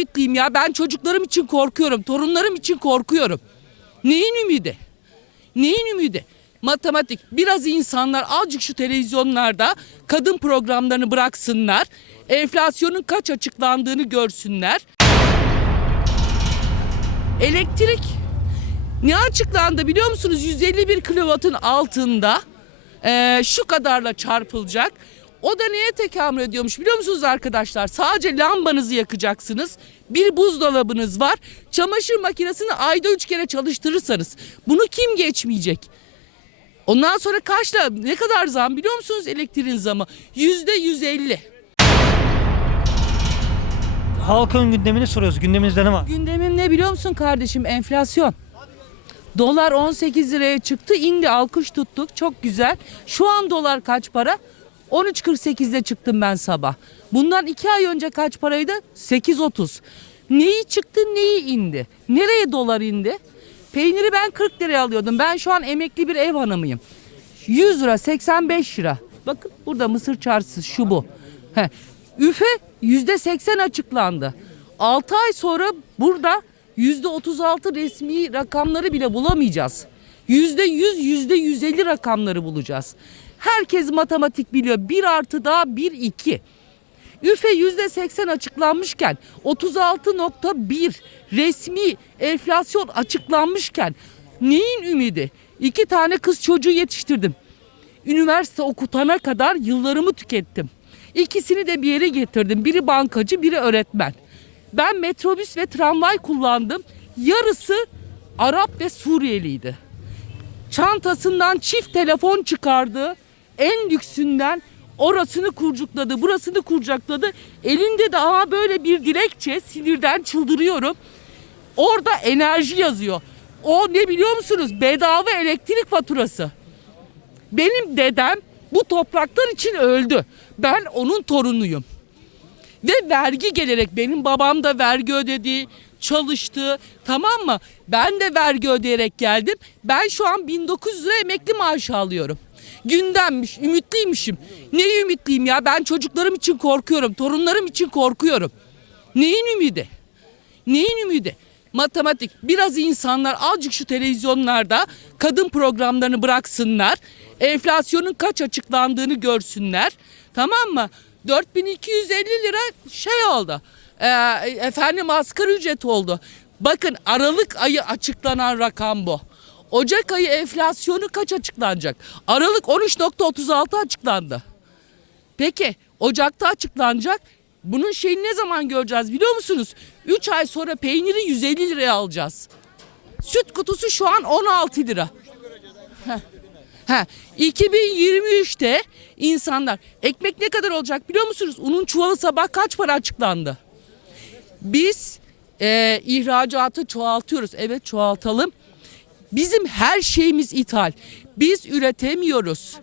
ümitliyim ya? Ben çocuklarım için korkuyorum. Torunlarım için korkuyorum. Neyin ümidi? Neyin ümidi? Matematik. Biraz insanlar azıcık şu televizyonlarda kadın programlarını bıraksınlar. Enflasyonun kaç açıklandığını görsünler. Elektrik ne açıklandı biliyor musunuz? 151 kilovatın altında eee, şu kadarla çarpılacak. O da neye tekamül ediyormuş biliyor musunuz arkadaşlar? Sadece lambanızı yakacaksınız. Bir buzdolabınız var. Çamaşır makinesini ayda üç kere çalıştırırsanız bunu kim geçmeyecek? Ondan sonra kaçla ne kadar zam biliyor musunuz elektriğin zamı? Yüzde yüz elli. Halkın gündemini soruyoruz. Gündeminizde ne var? Gündemim ne biliyor musun kardeşim? Enflasyon. Dolar 18 liraya çıktı, indi alkış tuttuk. Çok güzel. Şu an dolar kaç para? 13.48'de çıktım ben sabah. Bundan iki ay önce kaç paraydı? 8.30. Neyi çıktı, neyi indi? Nereye dolar indi? Peyniri ben 40 liraya alıyordum. Ben şu an emekli bir ev hanımıyım. 100 lira, 85 lira. Bakın burada mısır çarşısı şu bu. Üfe yüzde 80 açıklandı. 6 ay sonra burada yüzde 36 resmi rakamları bile bulamayacağız. Yüzde 100, yüzde 150 rakamları bulacağız. Herkes matematik biliyor. Bir artı daha bir iki. Üfe yüzde 80 açıklanmışken 36.1 resmi enflasyon açıklanmışken neyin ümidi? İki tane kız çocuğu yetiştirdim. Üniversite okutana kadar yıllarımı tükettim. İkisini de bir yere getirdim. Biri bankacı, biri öğretmen. Ben metrobüs ve tramvay kullandım. Yarısı Arap ve Suriyeliydi çantasından çift telefon çıkardı. En lüksünden orasını kurcukladı, burasını kurcakladı. Elinde de aha böyle bir dilekçe sinirden çıldırıyorum. Orada enerji yazıyor. O ne biliyor musunuz? Bedava elektrik faturası. Benim dedem bu topraklar için öldü. Ben onun torunuyum. Ve vergi gelerek benim babam da vergi ödedi, çalıştı. Tamam mı? Ben de vergi ödeyerek geldim. Ben şu an 1900 lira emekli maaşı alıyorum. Gündemmiş, ümitliymişim. Ne ümitliyim ya? Ben çocuklarım için korkuyorum, torunlarım için korkuyorum. Neyin ümidi? Neyin ümidi? Matematik. Biraz insanlar azıcık şu televizyonlarda kadın programlarını bıraksınlar. Enflasyonun kaç açıklandığını görsünler. Tamam mı? 4250 lira şey oldu. Ee, efendim asgari ücret oldu. Bakın Aralık ayı açıklanan rakam bu. Ocak ayı enflasyonu kaç açıklanacak? Aralık 13.36 açıklandı. Peki Ocak'ta açıklanacak. Bunun şeyini ne zaman göreceğiz biliyor musunuz? 3 ay sonra peyniri 150 liraya alacağız. Süt kutusu şu an 16 lira. Heh. Ha, 2023'te insanlar ekmek ne kadar olacak biliyor musunuz? Unun çuvalı sabah kaç para açıklandı? Biz e, ihracatı çoğaltıyoruz. Evet çoğaltalım. Bizim her şeyimiz ithal. Biz üretemiyoruz.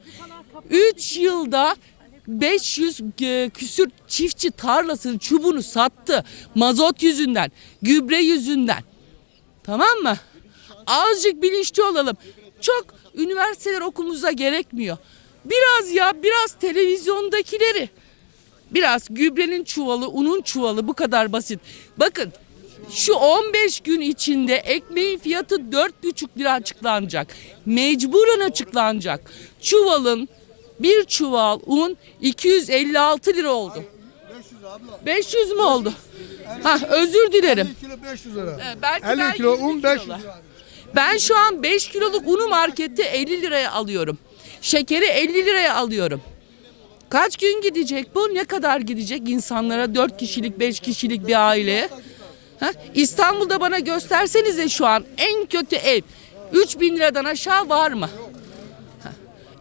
3 yılda 500 e, küsür çiftçi tarlasının çubuğunu sattı. Mazot yüzünden, gübre yüzünden. Tamam mı? Azıcık bilinçli olalım. Çok üniversiteler okumumuza gerekmiyor. Biraz ya biraz televizyondakileri. Biraz gübrenin çuvalı, unun çuvalı bu kadar basit. Bakın şu 15 gün içinde ekmeğin fiyatı 4,5 lira açıklanacak. Mecburen açıklanacak. Çuvalın bir çuval un 256 lira oldu. 500 mü oldu? Ha özür dilerim. 50 kilo 500 lira. Ee, belki 50 ben kilo 20 un 500 kilolar. lira. Ben şu an 5 kiloluk unu markette 50 liraya alıyorum. Şekeri 50 liraya alıyorum. Kaç gün gidecek bu? Ne kadar gidecek insanlara? 4 kişilik, 5 kişilik bir aileye. Ha? İstanbul'da bana göstersenize şu an en kötü ev. 3000 liradan aşağı var mı? Ha.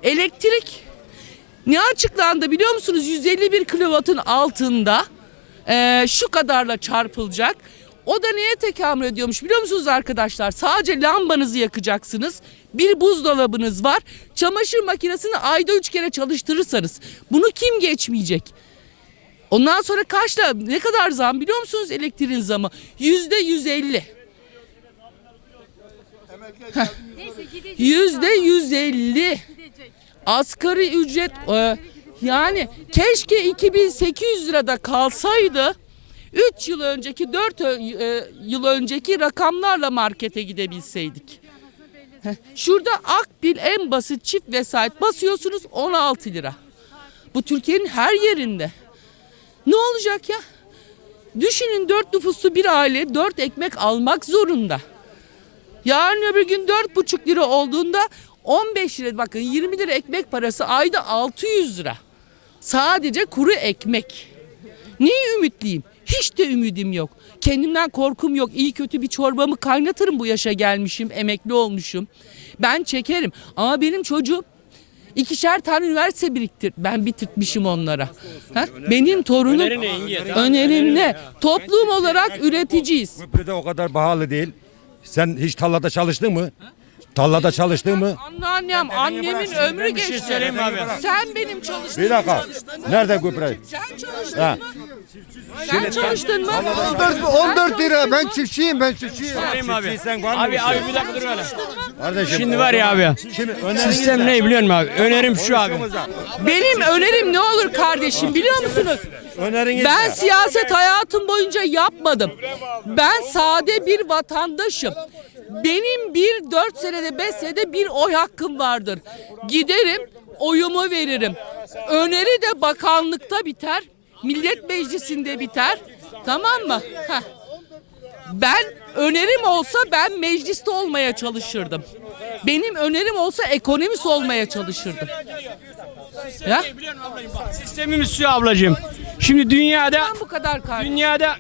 Elektrik ne açıklandı biliyor musunuz? 151 kilovatın altında eee, şu kadarla çarpılacak. O da neye tekamül ediyormuş biliyor musunuz arkadaşlar? Sadece lambanızı yakacaksınız. Bir buzdolabınız var. Çamaşır makinesini ayda üç kere çalıştırırsanız bunu kim geçmeyecek? Ondan sonra kaçla ne kadar zam biliyor musunuz elektriğin zamı? Yüzde yüz elli. Yüzde yüz elli. Asgari ücret e, yani keşke 2800 lirada kalsaydı 3 yıl önceki 4 yıl önceki rakamlarla markete gidebilseydik. Şurada Akbil en basit çift vesayet basıyorsunuz 16 lira. Bu Türkiye'nin her yerinde. Ne olacak ya? Düşünün dört nüfuslu bir aile dört ekmek almak zorunda. Yarın öbür gün dört buçuk lira olduğunda 15 lira bakın 20 lira ekmek parası ayda 600 lira. Sadece kuru ekmek. Niye ümitliyim? Hiç de ümidim yok. Kendimden korkum yok. İyi kötü bir çorbamı kaynatırım bu yaşa gelmişim, emekli olmuşum. Ben çekerim. Ama benim çocuğum ikişer tane üniversite biriktir. Ben bitirtmişim onlara. Ha? Benim torunum önerim ne? Toplum olarak üreticiyiz. Gübre de o kadar pahalı değil. Sen hiç tarlada çalıştın mı? Tarlada çalıştın mı? Anneannem, annemin ömrü şey geçti. Sen benim çalıştığım Bir dakika. Nerede gübre? Sen çalıştın Ha. mı? Sen çalıştın mı? 14, 14 lira ben çiftçiyim ben çiftçiyim. Söyleyeyim abi. Sen var mı? Abi abi bir dakika dur hele. Kardeşim. Şimdi var ya abi. Şimdi Sistem ne? biliyor musun abi? Önerim şu abi. Benim önerim ne olur kardeşim biliyor musunuz? Öneriniz Ben siyaset hayatım boyunca yapmadım. Ben sade bir vatandaşım. Benim bir dört senede beş senede bir oy hakkım vardır. Giderim oyumu veririm. Öneri de bakanlıkta biter. Millet meclisinde biter. Tamam mı? Heh. Ben önerim olsa ben mecliste olmaya çalışırdım. Benim önerim olsa ekonomist olmaya çalışırdım. Ya Sistemimiz şu ablacığım. Şimdi dünyada ben bu kadar kardeşim. dünyada